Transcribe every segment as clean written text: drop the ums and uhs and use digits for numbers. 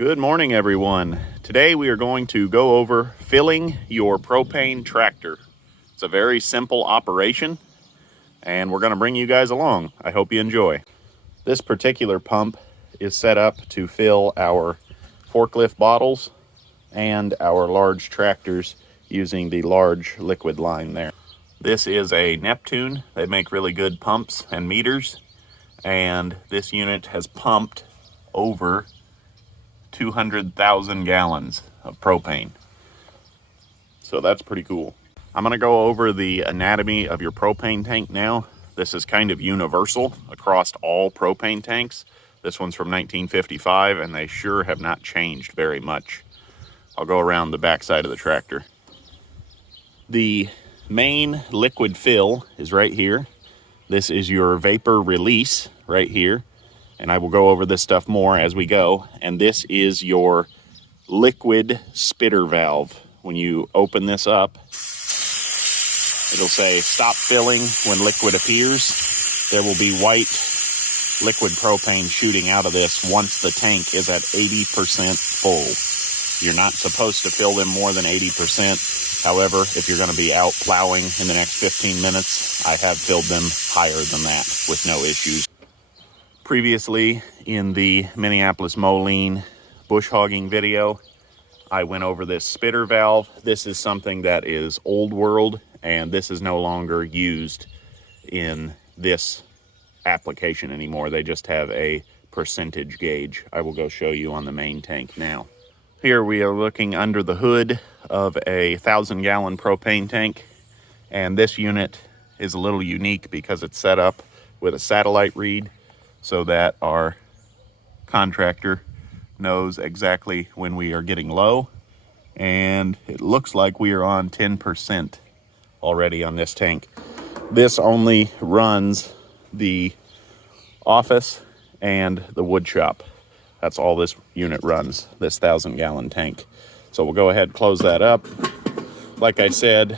Good morning, everyone. Today we are going to go over filling your propane tractor. It's a very simple operation, and we're going to bring you guys along. I hope you enjoy. This particular pump is set up to fill our forklift bottles and our large tractors using the large liquid line there. This is a Neptune. They make really good pumps and meters, and this unit has pumped over 200,000 gallons of propane. So that's pretty cool. I'm going to go over the anatomy of your propane tank now. This is kind of universal across all propane tanks. This one's from 1955, and they sure have not changed very much. I'll go around the back side of the tractor. The main liquid fill is right here. This is your vapor release right here. And I will go over this stuff more as we go. And this is your liquid spitter valve. When you open this up, it'll say stop filling when liquid appears. There will be white liquid propane shooting out of this once the tank is at 80% full. You're not supposed to fill them more than 80%. However, if you're going to be out plowing in the next 15 minutes, I have filled them higher than that with no issues. Previously, in the Minneapolis Moline bush hogging video, I went over this spitter valve. This is something that is old world, and this is no longer used in this application anymore. They just have a percentage gauge. I will go show you on the main tank now. Here we are looking under the hood of a 1,000-gallon propane tank, and this unit is a little unique because it's set up with a satellite read, so that our contractor knows exactly when we are getting low. And it looks like we are on 10% already on this tank. This only runs the office and the wood shop. That's all this unit runs, this 1,000-gallon tank. So we'll go ahead and close that up. Like I said,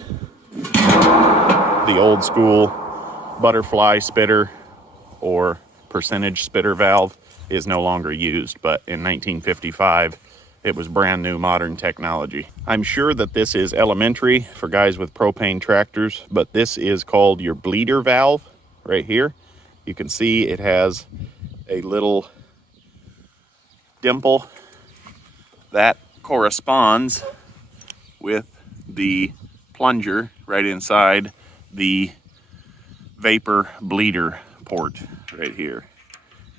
the old school butterfly spitter or percentage spitter valve is no longer used, but in 1955 it was brand new modern technology. I'm sure that this is elementary for guys with propane tractors, but this is called your bleeder valve right here. You can see it has a little dimple that corresponds with the plunger right inside the vapor bleeder port right here.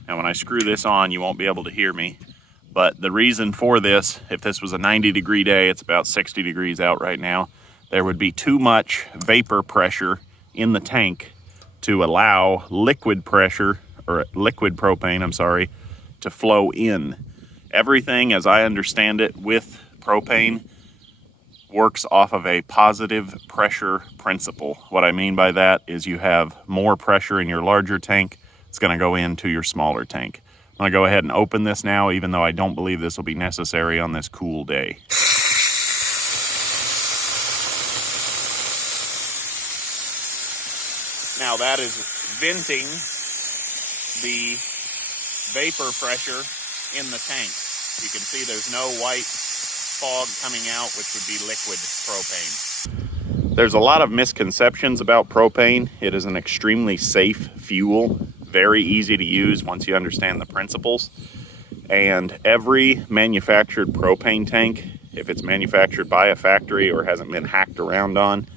Now when I screw this on, you won't be able to hear me, but the reason for this, if this was a 90-degree day, it's about 60 degrees out right now, there would be too much vapor pressure in the tank to allow liquid pressure, or liquid propane, I'm sorry, to flow in. Everything, as I understand it, with propane works off of a positive pressure principle. What I mean by that is you have more pressure in your larger tank, it's going to go into your smaller tank. I'm going to go ahead and open this now, even though I don't believe this will be necessary on this cool day. Now that is venting the vapor pressure in the tank. You can see there's no white fog coming out, which would be liquid propane. There's a lot of misconceptions about propane. It is an extremely safe fuel, very easy to use once you understand the principles. And every manufactured propane tank, if it's manufactured by a factory or hasn't been hacked around on,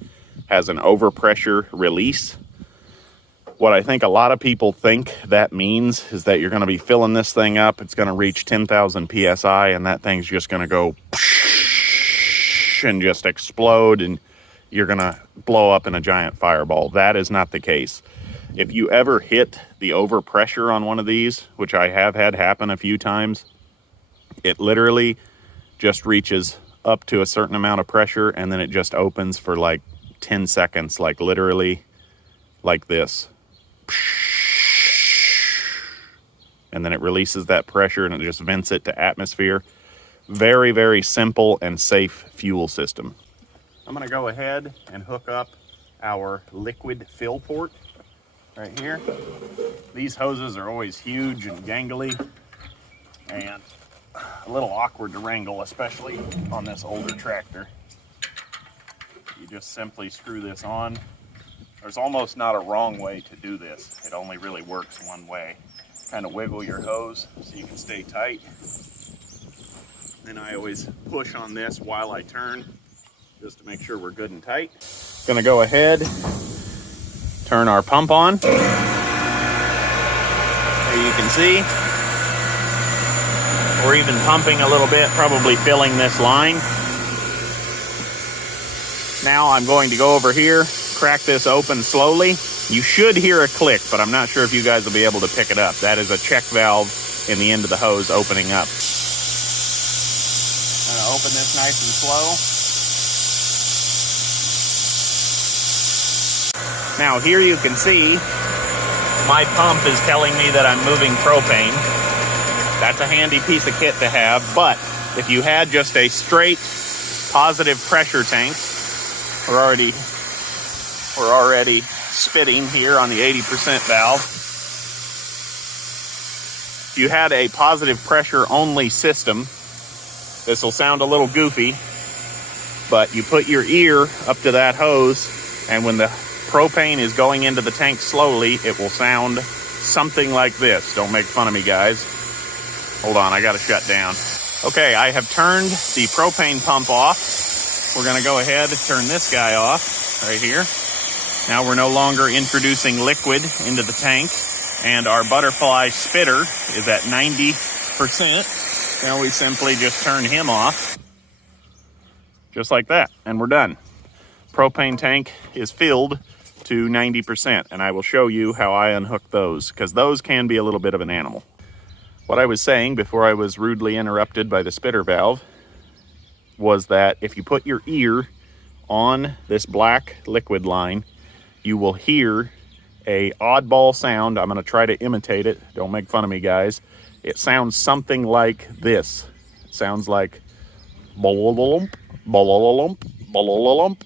has an overpressure release. What I think a lot of people think that means is that you're going to be filling this thing up, it's going to reach 10,000 psi, and that thing's just going to go and just explode, and you're going to blow up in a giant fireball. That is not the case. If you ever hit the overpressure on one of these, which I have had happen a few times, it literally just reaches up to a certain amount of pressure, and then it just opens for like 10 seconds, like literally like this. And then it releases that pressure and it just vents it to atmosphere. Very, very simple and safe fuel system. I'm going to go ahead and hook up our liquid fill port right here. These hoses are always huge and gangly, and a little awkward to wrangle, especially on this older tractor. You just simply screw this on. There's almost not a wrong way to do this. It only really works one way. Kind of wiggle your hose so you can stay tight. Then I always push on this while I turn, just to make sure we're good and tight. Gonna go ahead, turn our pump on. There you can see, we're even pumping a little bit, probably filling this line. Now I'm going to go over here, crack this open slowly. You should hear a click, but I'm not sure if you guys will be able to pick it up. That is a check valve in the end of the hose opening up. I'm gonna open this nice and slow. Now here you can see my pump is telling me that I'm moving propane. That's a handy piece of kit to have, but if you had just a straight positive pressure tank, we're already spitting here on the 80% valve. If you had a positive pressure only system, this will sound a little goofy, but you put your ear up to that hose, and when the propane is going into the tank slowly, it will sound something like this. Don't make fun of me, guys. Hold on, I gotta shut down. Okay, I have turned the propane pump off. We're gonna go ahead and turn this guy off right here. Now we're no longer introducing liquid into the tank, and our butterfly spitter is at 90%. Now we simply just turn him off, just like that, and we're done. Propane tank is filled to 90%, and I will show you how I unhook those, because those can be a little bit of an animal. What I was saying before I was rudely interrupted by the spitter valve was that if you put your ear on this black liquid line, you will hear a oddball sound. I'm going to try to imitate it. Don't make fun of me, guys. It sounds something like this. It sounds like bolololump, bolololump, bolololump.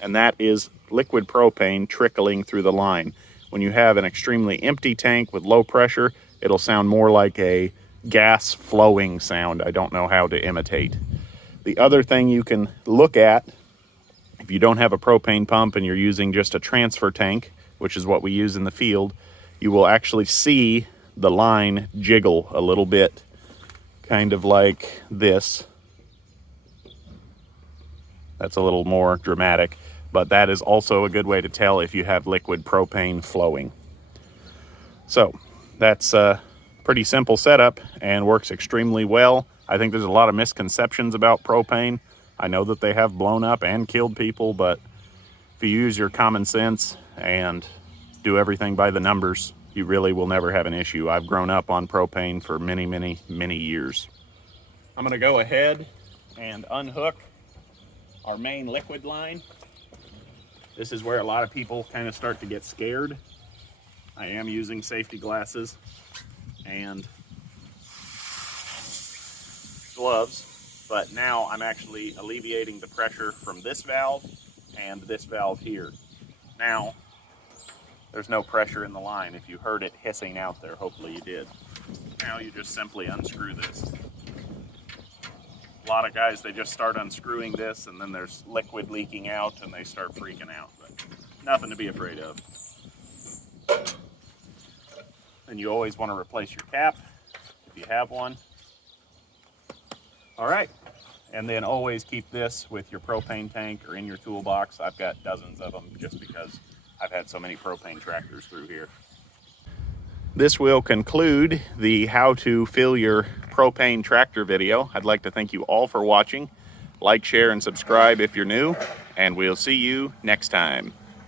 And that is liquid propane trickling through the line. When you have an extremely empty tank with low pressure, it'll sound more like a gas flowing sound. I don't know how to imitate. The other thing you can look at, if you don't have a propane pump and you're using just a transfer tank, which is what we use in the field, you will actually see the line jiggle a little bit, kind of like this. That's a little more dramatic, but that is also a good way to tell if you have liquid propane flowing. So that's a pretty simple setup and works extremely well. I think there's a lot of misconceptions about propane. I know that they have blown up and killed people, but if you use your common sense and do everything by the numbers, you really will never have an issue. I've grown up on propane for many, many, many years. I'm gonna go ahead and unhook our main liquid line. This is where a lot of people kind of start to get scared. I am using safety glasses and gloves, but now I'm actually alleviating the pressure from this valve and this valve here. Now, there's no pressure in the line. If you heard it hissing out there, hopefully you did. Now you just simply unscrew this. A lot of guys, they just start unscrewing this and then there's liquid leaking out and they start freaking out, but nothing to be afraid of. And you always want to replace your cap if you have one. All right, and then always keep this with your propane tank or in your toolbox. I've got dozens of them just because I've had so many propane tractors through here. This will conclude the how to fill your propane tractor video. I'd like to thank you all for watching. Like, share, and subscribe if you're new, and we'll see you next time.